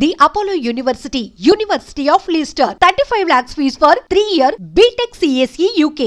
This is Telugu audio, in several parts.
The Apollo University, University of Leicester, 35 lakhs fees for 3-year BTech CSE UK.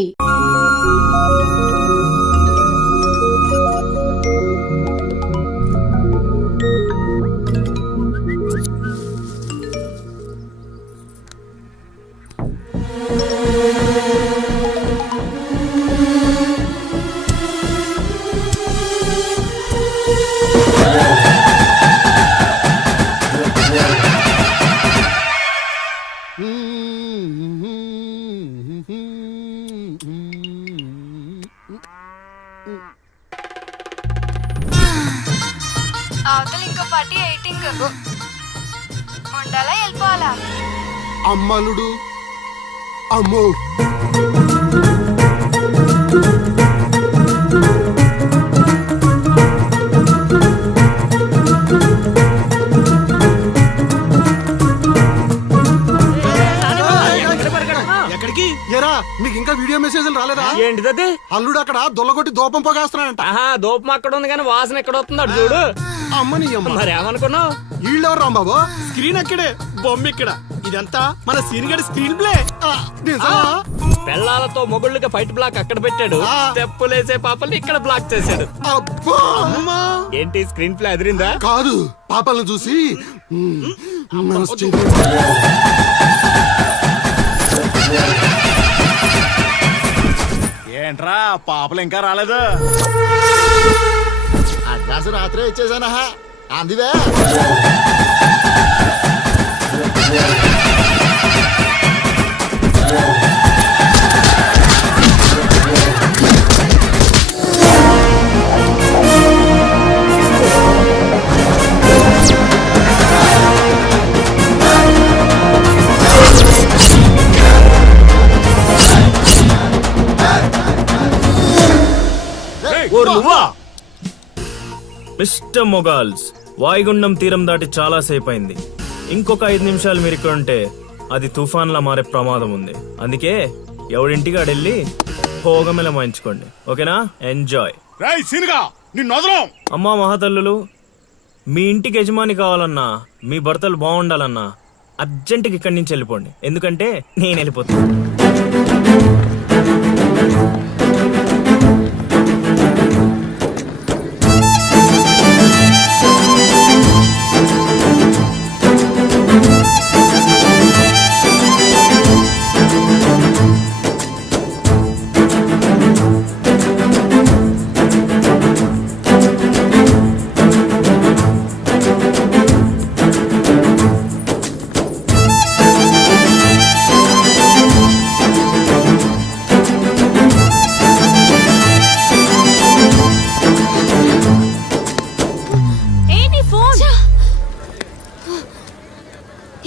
అవతల ఇంకో పార్టీ ఎయిటింగ్ ఉండాలా వెళ్ళిపోవాలా? అమ్మలుడు అమ్మో ఎక్కడికి? ఏరా మీకు ఇంకా వీడియో మెసేజ్లు రాలేదా? ఏంటిదది? అల్లుడు అక్కడ దొల్లగొట్టి దూపం పొగేస్తున్నాడంట. ఆహా, దూపం అక్కడ ఉంది కానీ వాసన ఎక్కడ వస్తుంది అటు చూడు. అమ్మని అమ్మ మరి ఏమనుకున్నావు? వీళ్ళెవరు రాంబాబు? స్క్రీన్ అక్కడే, బొమ్మ ఇక్కడ. ఇదంతా మన సీన్ గడి స్క్రీన్ ప్లే. నిజమా? పెళ్ళాలతో మొగుళ్ళుగా ఫైట్ బ్లాక్ అక్కడ పెట్టాడు, స్టెప్పులేసే పాపల్ని ఇక్కడ బ్లాక్ చేశాడు. అబ్బా! ఏంటి స్క్రీన్ ప్లే అదిరిందా? కాదు, పాపలను చూసి మనసు చెంది. ఏంట్రా పాపలు ఇంకా రాలేదు? అడ్వాన్స్ రాత్రే ఇచ్చేసానా అందివే. మిస్టర్ మొగాల్స్, వాయుగుండం తీరం దాటి చాలా సేపు అయింది. ఇంకొక 5 నిమిషాలు మీరు ఇక్కడ ఉంటే అది తుఫాన్లా మారే ప్రమాదం ఉంది. అందుకే ఎవడింటికి ఆడెళ్ళి భోగమెల మాయించుకోండి. ఓకేనా? ఎంజాయ్. అమ్మా మహాతల్లులు, మీ ఇంటికి యజమాని కావాలన్నా, మీ భర్తలు బాగుండాలన్నా అర్జెంటుకి ఇక్కడి నుంచి వెళ్ళిపోండి. ఎందుకంటే నేను వెళ్ళిపోతాను.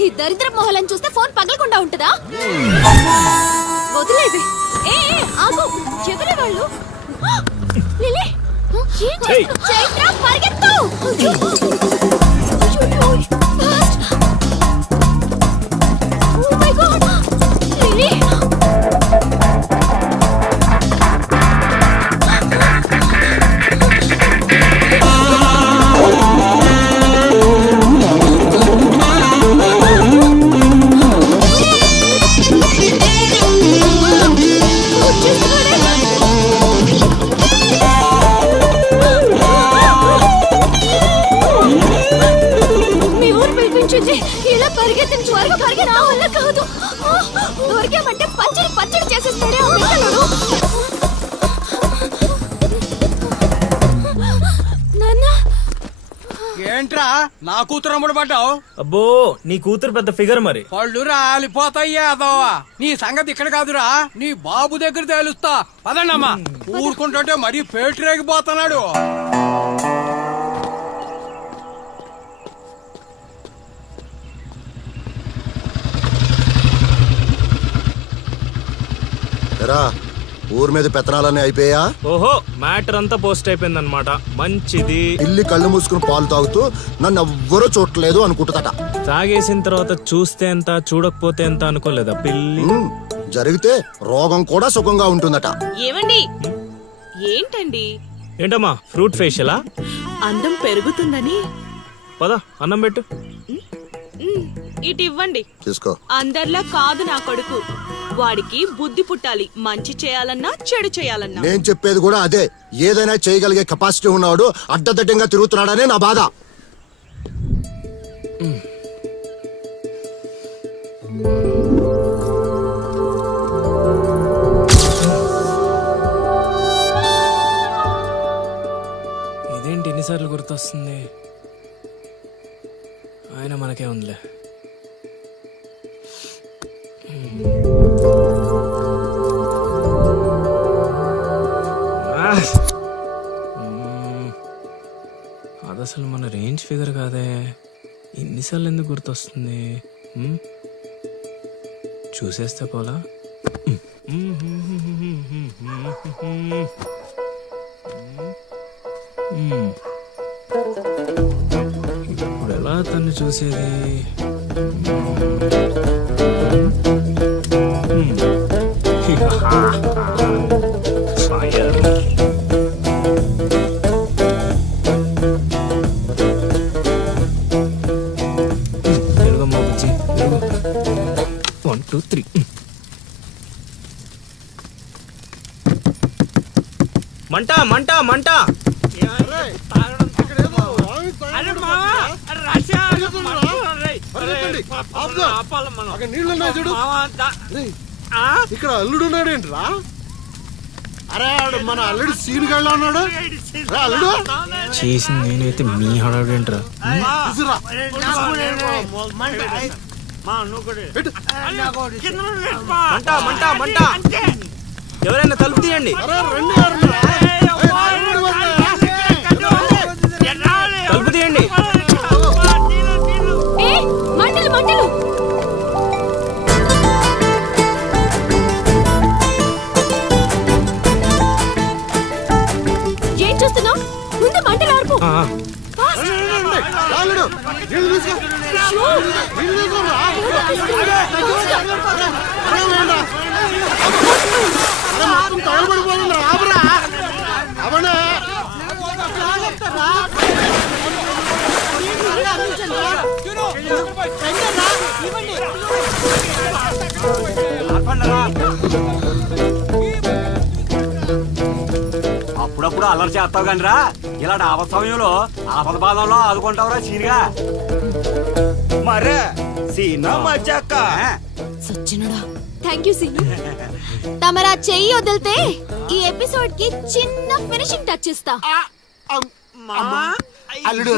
ఈ దరిద్ర మొహలను చూస్తే ఫోన్ పగలకుండా ఉంటదా? వదిలేది. ఆగు, ఎవరి వాళ్ళు? లిలీ, చైత్ర పరిగెత్తు. Oh my God, Lily. ఇలా పరిగెత్తిన త్వరగా పరిగె నా వల్ల కాదు. దొరికామంటే పచ్చడి పచ్చడి చేసేస్తాడే ఆ పిల్లలు. నాన్న, ఏంట్రా నా కూతురు అమ్ముడు పడ్డావు? అబ్బో, నీ కూతురు పెద్ద ఫిగర్ మరి. పళ్ళు రాలిపోతాయ్యా అదోవా. నీ సంగతి ఇక్కడ కాదురా, నీ బాబు దగ్గర తేలుస్తా. పదండమ్మా. ఊరుకుంటుంటే మరీ పేటరేగిపోతున్నాడు. ఊరి మీద పెత్తనాలన్నీ అయిపోయా? ఓహో, మ్యాటర్ అంతా పోస్ట్ అయిపోయింది అనమాట. మంచిది. ఇల్లి కళ్ళు మూసుకుని పాలు తాగుతూ నన్ను ఎవ్వరూ చూడలేదు అనుకుంటుందట. తాగేసిన తర్వాత చూస్తే ఎంత, చూడకపోతే ఎంత అనుకోలేదా పిల్లి? జరిగితే రోగం కూడా సుఖంగా ఉంటుందట. ఏమండి, ఏంటండి ఏంటమ్మా ఫ్రూట్ ఫేషియలా? అందం పెరుగుతుందని. పద అన్నం పెట్టు. ఇటు ఇవ్వండి. తీసుకో. అందరిలా కాదు నా కొడుకు. వాడికి బుద్ధి పుట్టాలి, మంచి చేయాలన్నా చెడు చేయాలన్నా. నేను చెప్పేది కూడా అదే. ఏదైనా చేయగలిగే కెపాసిటీ ఉన్నవాడు అడ్డదిడ్డంగా తిరుగుతున్నాడనే నా బాధ. ఇదేంటి ఎన్నిసార్లు గుర్తొస్తుంది? ఆయన మనకే ఉందిలే. అది అసలు మన రేంజ్ ఫిగర్ కాదే. ఇన్నిసార్లు ఎందుకు గుర్తొస్తుంది? చూసేస్తే పోలా. ఇప్పుడు ఎలా తను చూసేది? తెలుగమ్మ బుజ్జి, 1 2 3. మంట మంట మంట! ఇక్కడ అల్లుడు ఉన్నాడేంట్రా? అరే మన అల్లుడు సీన్ గళ్ళ ఉన్నాడు. అల్లుడు చేసింది నేనైతే మీ హడావిడేంట్రా? మంట మంట మంట! ఎవరైనా తలుపు తీయండి. తలుపు తీయండి. మంటలు మంటలు. ఏం చూస్తున్నావు? ముందు మంటలు ఆర్పు. అప్పుడప్పుడు అల్లరి చేస్తావు కానీ రా, ఇలాంటి ఆపద సమయంలో ఆపద బాధంలో ఆదుకుంటావురా సీనిగా. మరే సీనా మజాక. సచ్చినుడా. Thank you Seenu. తమరా చెయ్యి వదిలితే ఈ ఎపిసోడ్ కి చిన్న ఫినిషింగ్ టచ్ ఇస్తా. అల్లుడు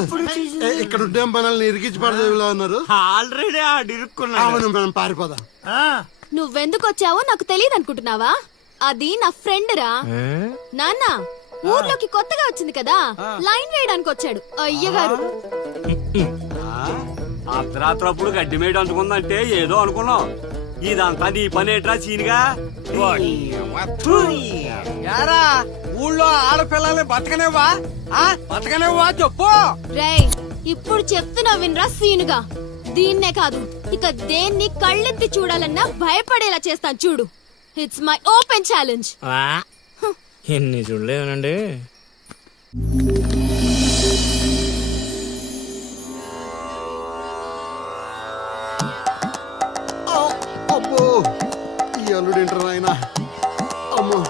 ఇక్కడ ఉండే మనల్ని ఇరికించి పడదేవిలా ఉన్నారు. ఆల్రెడీ ఆడిరుక్కున్నాను. మనం పారిపోదాం. నువ్వెందుకు వచ్చావో నాకు తెలియదు అనుకుంటున్నావా? అది నా ఫ్రెండ్ రా. నాన్న ఊర్లోకి కొత్తగా వచ్చింది కదా, లైన్ వేయడానికి వచ్చాడు అయ్యగారు. అర్ధరాత్రప్పుడు గడ్డి మేడ అంటుకుందంటే ఏదో అనుకున్నాం. ఇదంతా నీ పని ఏట్రా సీనిగా? యారా ఊళ్ళో ఆడపిల్లల్ని బతకనేవా? బతకనేవా చెప్పు. రేయ్ ఇప్పుడు చెప్తున్నా వినరా సీనుగా. దీన్నే కాదు ఇక దేన్ని కళ్ళెత్తి చూడాలన్నా భయపడేలా చేస్తాను చూడు. It's my open challenge. ఎన్ని చూడలేదనండి. అబ్బో ఈ అల్లుడు ఏంటారు ఆయన? అమ్మో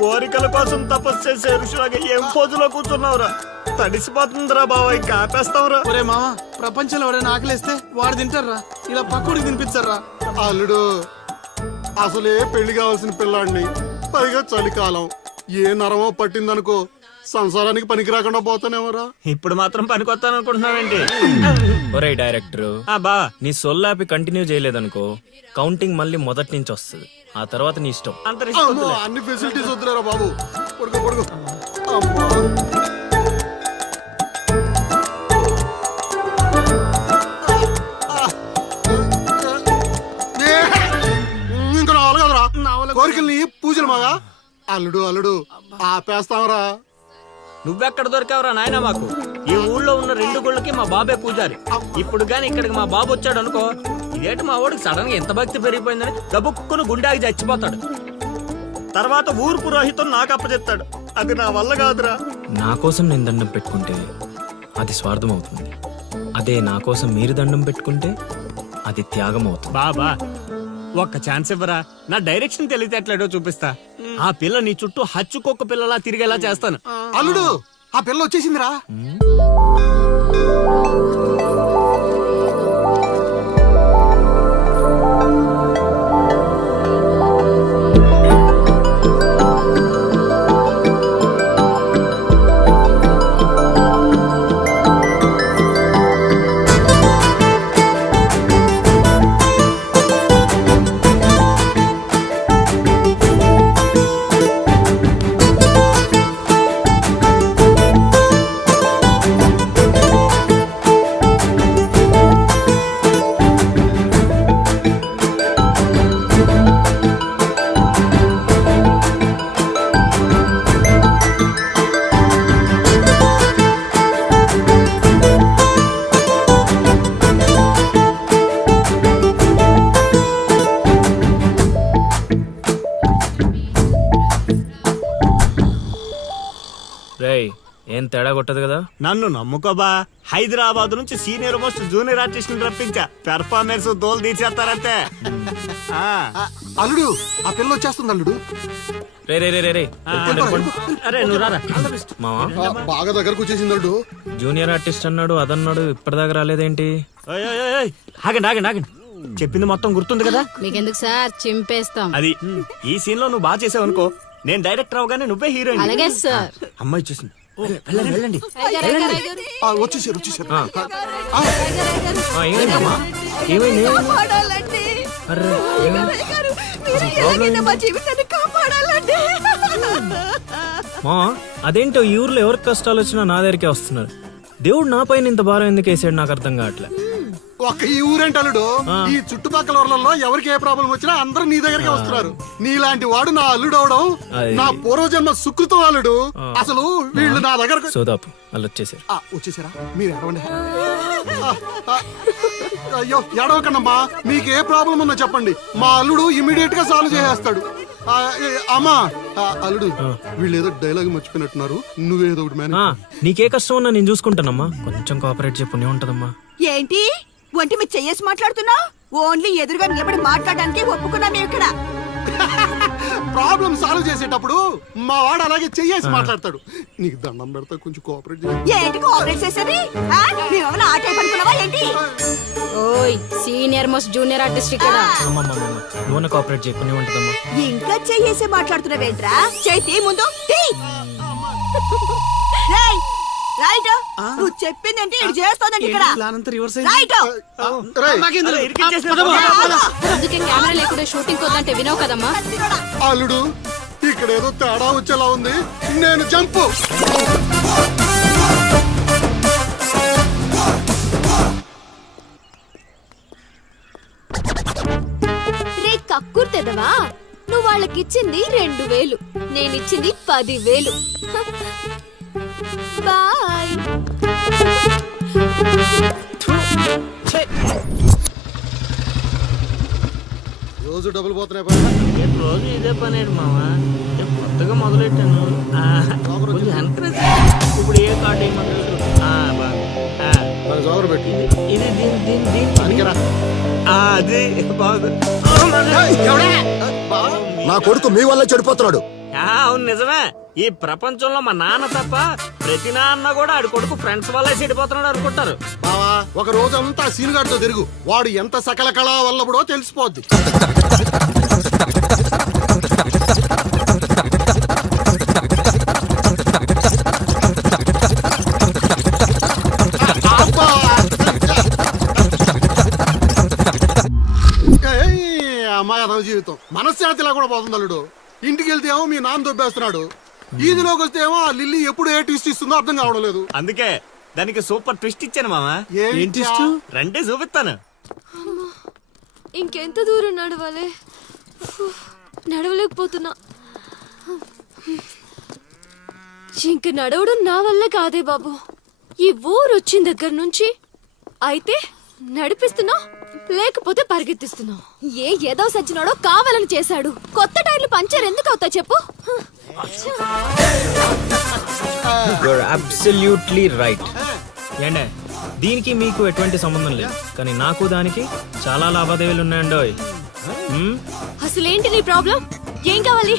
కోరికల కోసం తపస్సు చేసే ఋషులాగా ఏం పోజులో కూర్చున్నావురా? తడిసిపోతుందిరా బావా, ఇంకా ఆపేస్తావురా. ఒరే మామ, ప్రపంచంలో ఎవరైనా ఆకలిస్తే వాడు తింటారా? ఇలా పక్కుడికి తినిపించారా? అల్లుడు అసలే పెళ్లి కావాల్సిన పిల్లాడిని, పైగా చలికాలం, ఏ నరమో పట్టిందనుకో సంసారానికి పనికి రాకుండా పోతానేమరా. ఇప్పుడు మాత్రం పనికొత్తాను అనుకుంటున్నావేంటి? ఒరే డైరెక్టర్, బా నీ సొల్లాపి కంటిన్యూ చేయలేదనుకో కౌంటింగ్ మళ్ళీ మొదటి నుంచి వస్తుంది. ఆ తర్వాత నీ ఇష్టం. అమ్మో, అన్ని ఫెసిలిటీస్ వద్దులేరా బాబు. పడుకో పడుకో. అమ్మో ఇంకా నావలు కదరా కోరికల్ని పూజలు మాగా. అల్లుడు అల్లుడు ఆపేస్తావరా? నువ్వెక్కడ దొరికావురా నాయన మాకు? ఈ ఊళ్ళో ఉన్న 2 గుళ్ళకి మా బాబే పూజారి. ఇప్పుడు గాని ఇక్కడికి మా బాబు వచ్చాడు అనుకో, ఇదేంటి మా వాడికి సడన్ గా ఎంత భక్తి పెరిగిపోయిందని గబుక్కును గుండాకి చచ్చిపోతాడు. తర్వాత ఊరు పురోహితం నాకు అప్పచెప్తాడు. అది నా వల్ల కాదురా. నా కోసం నేను దండం పెట్టుకుంటే అది స్వార్థం అవుతుంది. అదే నా కోసం మీరు దండం పెట్టుకుంటే అది త్యాగం అవుతుంది. బాబా ఒక్క ఛాన్స్ ఇవ్వరా, నా డైరెక్షన్ తెలివితేటలేడో చూపిస్తా. ఆ పిల్ల నీ చుట్టూ హచ్చుకొక్క పిల్లలా తిరిగేలా చేస్తాను. అల్లుడు ఆ పిల్ల వచ్చేసిందిరా. రేయ్, ఏం తేడా కొట్టదు కదా? నన్ను నమ్ముకోబా, హైదరాబాద్ నుంచి సీనియర్ మోస్ట్ జూనియర్ ఆర్టిస్ట్ రప్పించా. పెర్ఫార్మెన్స్ దోలు తీర్చేస్తారంతే. ఆ, అల్లుడు ఆ పిల్ల వచ్చేస్తుంది అల్లుడు. రే రే రే రే రే, అరే నువ్వు రారా. మావా బాగా దగ్గరకు వచ్చేసింది అల్లుడు. జూనియర్ ఆర్టిస్ట్ అన్నాడు, అదన్నాడు, ఇప్పటిదాకా రాలేదేంటి? ఓయ్, ఓయ్, ఓయ్, ఓయ్. ఆగండి ఆగండి ఆగండి, చెప్పింది మొత్తం గుర్తుంది కదా? మీకెందుకు సార్, చింపేస్తాం. అది ఈ సీన్ లో నువ్వు బాగా చేసావు అనుకో, నేను డైరెక్టర్ అవగానే నువ్వే హీరోయిన్. అలాగే సార్. అమ్మాయి చూసింది. వెళ్ళండి వెళ్ళండి. వచ్చేసారు వచ్చేసారు. ఏమైందమ్మా? ఏమైంది? అర్రే, ఏమైంది? మా అదేంటో ఈ ఊర్లో ఎవరికి కష్టాలు వచ్చినా నా దగ్గరికే వస్తున్నారు. దేవుడు నా పైన ఇంత భారం ఎందుకు వేసాడు నాకు అర్థం కావట్లే. ఒక్క ఈ ఊరేంటి అల్లుడు, ఈ చుట్టుపక్కల ఊర్లలో ఎవరికి ఏ ప్రాబ్లం వచ్చినా అందరూ నీ దగ్గరికి వస్తున్నారు. నీలాంటి వాడు నా అల్లుడు అవడం నా పూర్వజన్మ సుకృతం అల్లుడు. అసలు వీళ్ళు నా దగ్గరకు సోదాపు వాళ్ళు వచ్చేసారు. వచ్చేసారా? మీరు ఎడవండి. అయ్యో ఎడవకండమ్మా, మీకు ఏ ప్రాబ్లం ఉందో చెప్పండి, మా అల్లుడు ఇమీడియట్ గా సాల్వ్ చేసేస్తాడు. అమ్మా అల్లుడు, వీళ్ళు ఏదో డైలాగ్ మర్చిపోయినట్టున్నారు, నువ్వేదో ఒకటి మేనేజ్. నీకే కష్టం ఉన్నా నేను చూసుకుంటానమ్మా, కొంచెం కోఆపరేట్ చెప్పు ఉంటదమ్మా. ఏంటి ఒంటి మీద చెయ్యేసి మాట్లాడుతున్నా? ఓన్లీ ఎదురుగా నిలబడి మాట్లాడడానికి ఒప్పుకున్నా మేము ఇక్కడ. ప్రాబ్లం సాల్వ్ చేసేటప్పుడు మా వాడు అలాగే చెయ్యేసి మాట్లాడతాడు. నీకు దండం పెడతా, కొంచెం కోఆపరేట్ చేయి. ఏంటి కోఆపరేట్ చేసేది? మేమేమైనా ఆట అనుకున్నావా ఏంటి? ఓయ్, సీనియర్ మోస్ట్ జూనియర్ ఆర్టిస్ట్ ఇక్కడ. నువ్వు కోఆపరేట్ చెప్పు ఉంటదమ్మా. ఇంకా చెయ్యేసి మాట్లాడుతున్నావేంట్రా? చేతి ముందు తీ. రేయ్, రైట్, నువ్వు చెప్పిందంటే ఇది చేస్తోందండి ఇక్కడ. రైట్, అందుకే కెమెరా లేకుండా షూటింగ్ వద్దంటే వినవు కదమ్మా. అల్లుడు, ఇక్కడ ఏదో తేడా వచ్చేలా ఉంది, నేను జంపు. రే కక్కుర్తెదవా, నువ్వు వాళ్ళకిచ్చింది 2000, నేనిచ్చింది 10,000. బాయ్. రోజు డబ్బులు పోతున్నాయి. రోజు ఇదే పని మామా, కొత్తగా మొదలెట్టాను. ఇప్పుడు ఏ కార్డు పెట్టి ఇది అది బాగుంది. నా కొడుకు మీ వల్ల చెడిపోతున్నాడు. అవును నిజమే, ఈ ప్రపంచంలో మా నాన్న తప్ప ప్రతి నాన్న కూడా ఆడి కొడుకు ఫ్రెండ్స్ వల్లే చెడిపోతున్నాడు అనుకుంటారు. బావా, ఒక రోజంతా సీనుగాడితో తిరుగు, వాడు ఎంత సకల కళా వల్లబడో తెలిసిపోద్ది. అమ్మాయి అదవ జీవితం మనశ్శాంతిలా కూడా పోతుంది అల్లుడు. ఇంటికి వెళ్తే ఏమో మీ నాన్న దొబ్బేస్తున్నాడు, ఈదిలోకి వస్తే ఏమో ఆ లిల్లీ ఎప్పుడు ఏ ట్విస్ట్ ఇస్తుందో అర్థం కావడం లేదు. అందుకే దానికి సూపర్ ట్విస్ట్ ఇచ్చాను మామా. ఏం ట్విస్ట్? రండి చూపిస్తాను. ఇంకెంత దూరం నడవాలి, నడవలేకపోతున్నా. ఇంక నడవడం నా వల్ల కాదే బాబు. ఈ ఊరు వచ్చిన దగ్గర నుంచి అయితే నడిపిస్తున్నా, లేకపోతే పరిగెత్తిస్తున్నా. ఏదో సచ్చినాడో కావాలని చేశాడు. కొత్త టైర్లు పంచర్ ఎందుకు అవుతా చెప్పు. You're absolutely right. ఏండే దీనికి మీకు ఎటువంటి సంబంధం లేదు, కానీ నాకు దానికి చాలా లావాదేవీలు ఉన్నాయండోయ్. అసలేంటి నీ ప్రాబ్లం? ఏం కావాలి?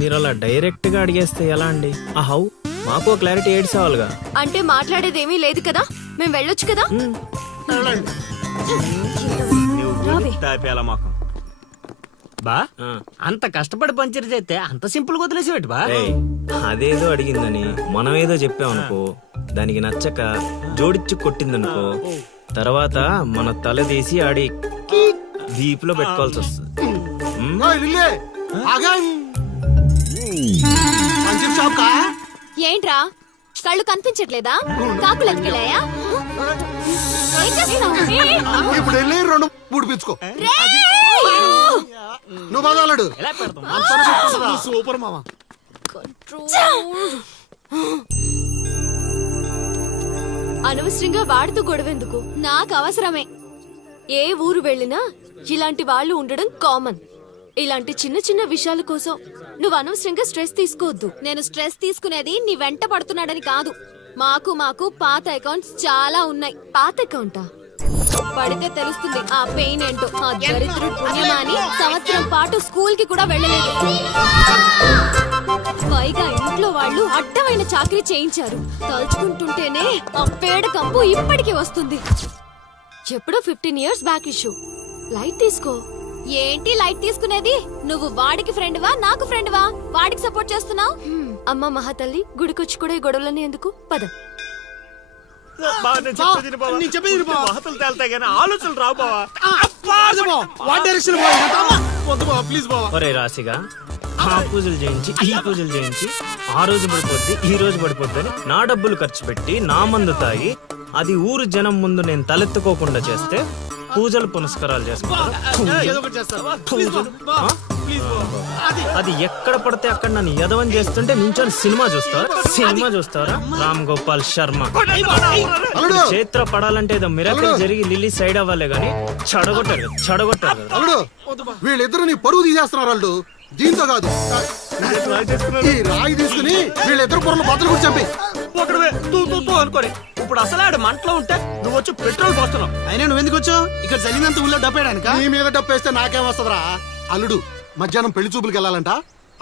మీరు అలా డైరెక్ట్ గా అడిగేస్తే ఎలా అండి? హౌ మాకు క్లారిటీ ఏడ్స్ అవ్వాలిగా. అంటే మాట్లాడేదేమీ లేదు కదా, మేము వెళ్ళొచ్చు కదా. తాపేలా మాకు బా అంత కష్టపడి పంచర్ చేస్తే అంత సింపుల్ గా వదిలేసేవాటి బా. ఏయ్, అదేదో అడిగిందని మనం ఏదో చెప్పామనుకో, దానికి నచ్చక జోడిచ్చి కొట్టిందనుకో, తర్వాత మన తల తీసి ఆడి దీపులో పెట్టుకోవాల్సి వస్తుంది. పంచర్ షాప్ కా ఏంట్రా కళ్ళు కనిపించట్లేదా? కాకులు ఎత్తుకెళ్ళాయా? ఏం చేస్తున్నావ్? ఏయ్! ఇప్పుడు వెళ్ళి 2 పుడిపించుకో. నువ్వు బదాలడు ఎలా పెడతాం? సూపర్ మామ. అనవసరంగా వాడితో గొడవెందుకు? నాకు అవసరమే. ఏ ఊరు వెళ్ళినా ఇలాంటి వాళ్ళు ఉండడం కామన్. ఇలాంటి చిన్న చిన్న విషయాల కోసం నువ్వు అనవసరంగా స్ట్రెస్ తీసుకోవద్దు. నేను స్ట్రెస్ తీసుకునేది నీ వెంట పడుతున్నాడని కాదు. మాకు పాత అకౌంట్స్ చాలా ఉన్నాయి. పాత అకౌంటా? పడితే తెలుస్తుంది ఆ పెయిన్ ఏంటో. ఆ దరిద్రుడు పుణ్యమా అని సంవత్సరం పాటు స్కూల్ కి కూడా వెళ్ళలేదు. పైగా ఇంట్లో వాళ్ళు అడ్డమైన చాకరీ చేయించారు. తలుచుకుంటుంటేనే ఆ పేడ కంపు ఇప్పటికీ వస్తుంది. ఎప్పుడో 15 years బ్యాక్ ఇష్యూ. లైట్ తీసుకో. ఏంటి లైట్ తీసుకునేది? నువ్వు వాడికి ఫ్రెండ్వా నాకు ఫ్రెండ్వా? వాడికి సపోర్ట్ చేస్తున్నావు? అమ్మ మహాతల్లి, గుడికొచ్చి కూడా ఈ గొడవలన్నీ ఎందుకు? పద. మహతలు తేల్తాయి కానీ ఆలోచనలు రావు బావా. ఒరే రాశిగా, ఆ పూజలు చేయించి ఈ పూజలు చేయించి ఆ రోజు పడిపోద్ది ఈ రోజు పడిపోద్ది అని నా డబ్బులు ఖర్చు పెట్టి నా మందు తాగి అది ఊరు జనం ముందు నేను తలెత్తుకోకుండా చేస్తే పూజలు పునస్కారాలు చేసుకుంటారు. అది ఎక్కడ పడితే అక్కడ నన్ను యదవని చేస్తుంటే నించొని సినిమా చూస్తారా? రామ్ గోపాల్ శర్మ. క్షేత్ర పడాలంటే ఏదో మిరాకిల్ జరిగి లిల్లీ సైడ్ అవ్వాలే గానీ చెడగొట్టారు. అల్లుడు వీళ్ళిద్దరు నీ పరువు తీసేస్తున్నారు. వాళ్ళు దీంతో కాదు, ఈ రాయి తీసుకుని వీళ్ళిద్దరు పొరలు బద్దలు కూడా చంపి ఒకడువే తూ అనుకోని ఇప్పుడు అసలు ఆడు మంటలో ఉంటే నువ్వు వచ్చి పెట్రోల్ పోస్తున్నావు. అయినా నువ్వు ఎందుకు వచ్చావు ఇక్కడ? జరిగినంత ఊళ్ళో డబ్బేయడానిక? నీ మీద డప్పేస్తే నాకేం వస్తుందిరా? అల్లుడు మధ్యాహ్నం పెళ్లి చూపులకు వెళ్ళాలంట.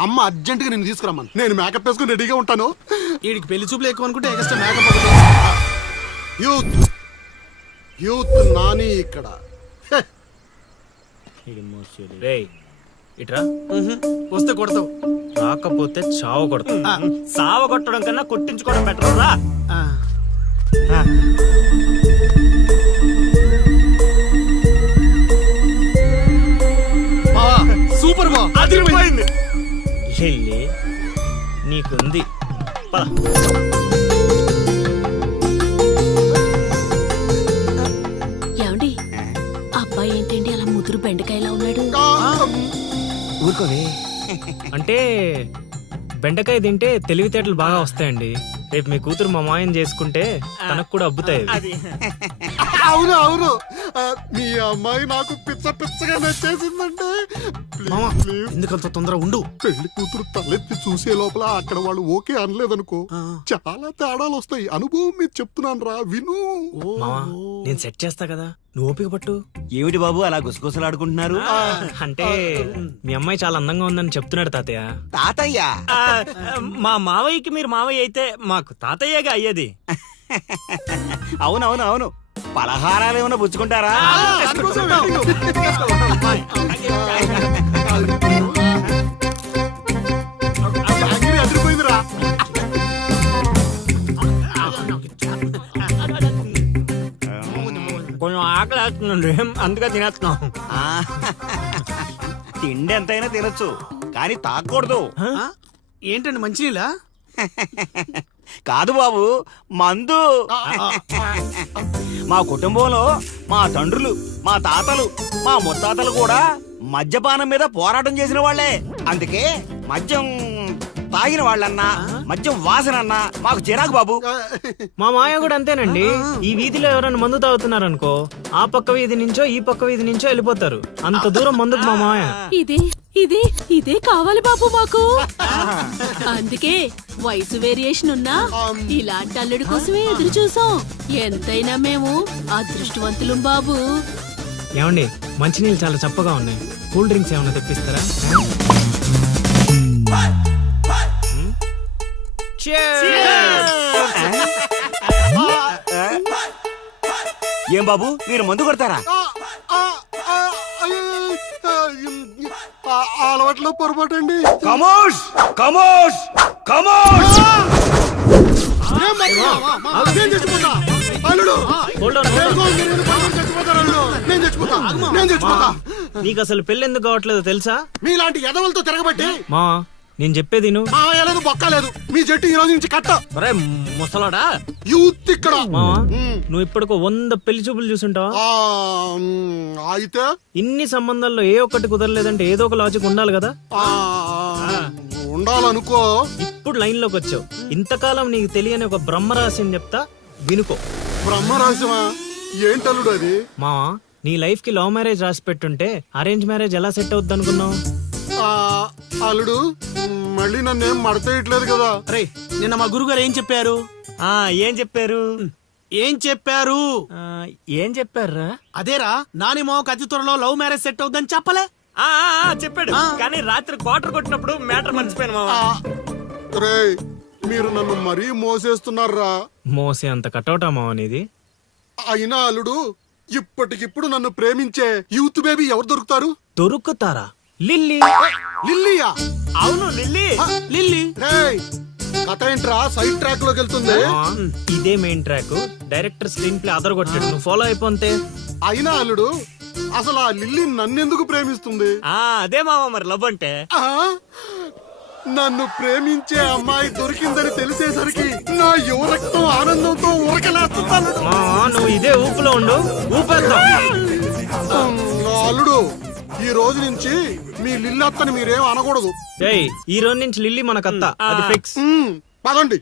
అమ్మ అర్జెంట్ గా నేను తీసుకురమ్మను. నేను మేకప్ వేసుకుని రెడీగా ఉంటాను. వీడికి పెళ్లి చూపులు ఎక్కువ అనుకుంటే ఎక్స్ట్రా మేకప్. యూత్ నాని ఇక్కడ. రేయ్ ఇట్రా. వస్తే కొడతావు, రాకపోతే చావ కొడతావు. సావ కొట్టడం కన్నా కొట్టించుకోవడం బెటర్ రా. సూపర్ మా అదిరిపోయింది. లిల్లీ నీకుంది. పద. ఏమండి, అబ్బాయి ఏంటండి అలా ముదురు బెండకాయలా ఉన్నాడు? ఊరుకోవే. అంటే బెండకాయ తింటే తెలివితేటలు బాగా వస్తాయండి. రేపు మీ కూతురు మా మాయం చేసుకుంటే తనకు కూడా అబ్బుతాయి. అవును అవును, మీ అమ్మాయి నాకు పిచ్చగా నచ్చేసిందంటే. ఎందుకంత తొందర ఉండు. పెళ్లి కూతురు తలెత్తి చూసే లోపల అక్కడ వాళ్ళు ఓకే అనలేదనుకో, చాలా తేడాలు వస్తాయి. అనుభవం మీద చెప్తున్నాను రా, విను. మావా నేను సెట్ చేస్తా కదా, నువ్వు ఓపిక పట్టు. ఏమిటి బాబు అలా గుసగుసలాడుకుంటున్నారు? అంటే మీ అమ్మాయి చాలా అందంగా ఉందని చెప్తున్నాడు తాతయ్య. తాతయ్య మా మావయ్యకి మీరు మావయ్య అయితే మాకు తాతయ్యగా అయ్యేది. అవునవును. పలహారాలు ఏమైనా పుచ్చుకుంటారా? అదిరిపోయిందిరా. కొంచెం ఆకలి వేస్తుందండి, అందుకే తినేస్తున్నాం. తిండి ఎంతైనా తినొచ్చు కానీ తాగకూడదు. ఏంటండి మంచినీళ్ళ? కాదు బాబు, మందు. మా కుటుంబంలో మా తండ్రులు, మా తాతలు, మా ముత్తాతలు కూడా మద్యపానం మీద పోరాటం చేసిన వాళ్లే. అందుకే మద్యం తాగిన వాళ్ళన్నా మద్యం వాసనన్నా మాకు చిరాకు బాబు. మా మాయ కూడా అంతేనండి. ఈ వీధిలో ఎవరైనా మందు తాగుతున్నారనుకో, ఆ పక్క వీధి నుంచో ఈ పక్క వీధి నుంచో వెళ్ళిపోతారు. అంత దూరం మందుకు మా మాయ. ఇదే కావాలి బాబు మాకు. అందుకే వయసు వేరియేషన్ ఉన్నా ఇలాంటి అల్లుడి కోసమే ఎదురు చూసాం. ఎంతైనా మేము అదృష్టవంతులం బాబు. ఏమండి, మంచినీళ్ళు చాలా చప్పగా ఉన్నాయి. కూల్ డ్రింక్స్ ఏమైనా తెప్పిస్తారా? ఏం బాబు మీరు మందు కొడతారా? అలవాట్లో పొరపాటు అండి. కమోష్ కమోష్ కమోష్. నేను చచ్చిపోతా అల్లుడు. చచ్చిపోతారు అల్లుడు. నేను చచ్చిపోతా. నీకు అసలు పెళ్ళెందుకు కావట్లేదో తెలుసా? మీలాంటి ఎదవలతో తిరగబట్టి మా నేను చెప్పేది నువ్వు. లేదు బొక్కలేదు. మీ జట్టు ఈ రోజు నుంచి కట్ట. ఒరే ముసలాడా, యూత్ ఇక్కడ. మావా, నువ్వు ఇప్పటికో 100 పెళ్లి చూపులు చూసుంటావా? అయితే ఇన్ని సంబంధాల్లో ఏ ఒక్కటి కుదరలేదంటే ఏదో ఒక లాజిక్ ఉండాలి కదా. ఉండాలనుకో. ఇప్పుడు లైన్ లోకి వచ్చావు. ఇంతకాలం నీకు తెలియని ఒక బ్రహ్మరహస్యం చెప్తా, వినుకో. బ్రహ్మరహస్యమా? ఏంటల్లుడు అది? మావా, నీ లైఫ్ కి లవ్ మ్యారేజ్ రాసి పెట్టుంటే అరేంజ్ మ్యారేజ్ ఎలా సెట్ అవుద్ది అనుకున్నావు? అల్లుడు మళ్ళీ నన్నేం మడతేయట్లేదు కదా. రే, నిన్న మా గురుగారు ఏం చెప్పారు? ఏం చెప్పారు? ఏం చెప్పారు? ఏం చెప్పారా? అదేరా, నాని మావకు అతి త్వరలో లవ్ మ్యారేజ్ సెట్ అవుద్దని చెప్పలే? చెప్పాడు, కానీ రాత్రి క్వార్టర్ కొట్టినప్పుడు మ్యాటర్ మర్చిపోయాను మావా. రేయ్, మీరు నన్ను మరీ మోసేస్తున్నారా? మోసే అంత కటౌటా మావా నీది? అయినా అల్లుడు, ఇప్పటికిప్పుడు నన్ను ప్రేమించే యూత్ బేబీ ఎవరు దొరుకుతారు? దొరుకుతారా? లిల్లీ. లిల్లీయా? అవును లిల్లీ. లిల్లీ. రేయ్, కథ ఏంట్రా సైడ్ ట్రాక్ లోకి వెళ్తుంది? ఇదే main track. Director screenplay అదరగొట్టాడు. నువ్వు ఫాలో అయిపోతే. అయినా అల్లుడు, అసలు ఆ లిల్లీ నన్నెందుకు ప్రేమిస్తుంది? అదే మావా మరి లవ్ అంటే. నన్ను ప్రేమించే అమ్మాయి దొరికిందని తెలిసేసరికి నా యువ రక్తం ఆనందంతో ఉరకలేస్తున్నాను. నువ్వు ఇదే ఊపులో ఉండు, ఊపేద్దాం. అల్లుడు, ఈ రోజు నుంచి మీ లిల్లీ అత్తని మీరేం అనకూడదు. ఈ రోజు నుంచి లిల్లీ మనకత్త, అది ఫిక్స్. పదండి.